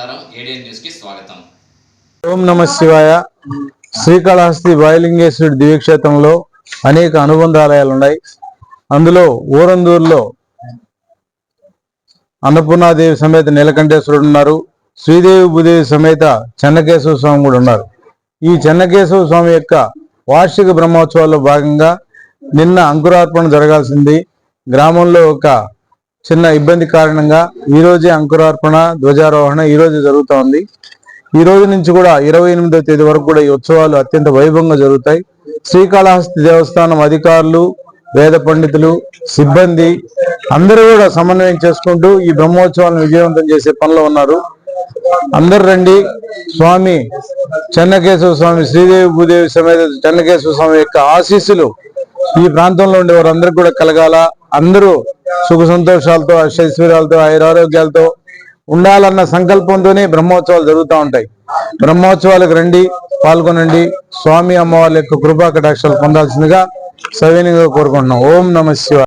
ఏడియన్ న్యూస్కి స్వాగతం. ఓం నమ శివాయ. శ్రీకాళహస్తి బాయలింగేశ్వరుడి దివ్యక్షేత్రంలో అనేక అనుబంధాలయాలు ఉన్నాయి అందులో ఊరందూరులో అన్నపూర్ణాదేవి సమేత నీలకంఠేశ్వరుడు ఉన్నారు. శ్రీదేవి భూదేవి సమేత చెన్నకేశవ స్వామి కూడా ఉన్నారు. ఈ చెన్నకేశవ స్వామి యొక్క వార్షిక బ్రహ్మోత్సవాల్లో భాగంగా నిన్న అంకురార్పణ జరగాల్సింది. గ్రామంలో ఒక చిన్న ఇబ్బంది కారణంగా ఈ రోజే అంకురార్పణ ధ్వజారోహణ ఈ రోజు జరుగుతూ ఉంది ఈ రోజు నుంచి కూడా ఇరవై ఎనిమిదో తేదీ వరకు కూడా ఈ ఉత్సవాలు అత్యంత వైభవంగా జరుగుతాయి. శ్రీకాళహస్తి దేవస్థానం అధికారులు వేద పండితులు సిబ్బంది అందరూ కూడా సమన్వయం చేసుకుంటూ ఈ బ్రహ్మోత్సవాలను విజయవంతం చేసే పనిలో ఉన్నారు. అందరు రండి. స్వామి చెన్నకేశవ స్వామి శ్రీదేవి భూదేవి సమేత చెన్నకేశవ స్వామి యొక్క ఆశీస్సులు ఈ ప్రాంతంలో ఉండే వారందరికీ కూడా కలగాల. అందరూ సుఖ సంతోషాలతో ఐశ్వర్యాలతో ఆయురారోగ్యాలతో ఉండాలన్న సంకల్పంతోనే బ్రహ్మోత్సవాలు జరుగుతూ ఉంటాయి. బ్రహ్మోత్సవాలకు రండి పాల్గొనండి. స్వామి అమ్మవారి యొక్క కృపా కటాక్షాలు పొందాల్సిందిగా సవినీయంగా కోరుకుంటున్నాం. ఓం నమ శివ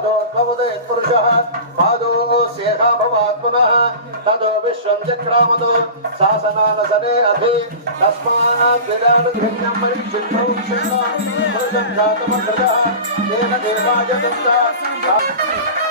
त्रिपादोद्भवदयत्पुरुषः पादो शेषा भवात्मनः तदो विश्वं चक्रामतो शासनानसने अधि तस्मात् विरानुगृह्यं परीक्षितौ क्षिण्णो पुरुषं जातमग्रजः तेन देवाय दत्ता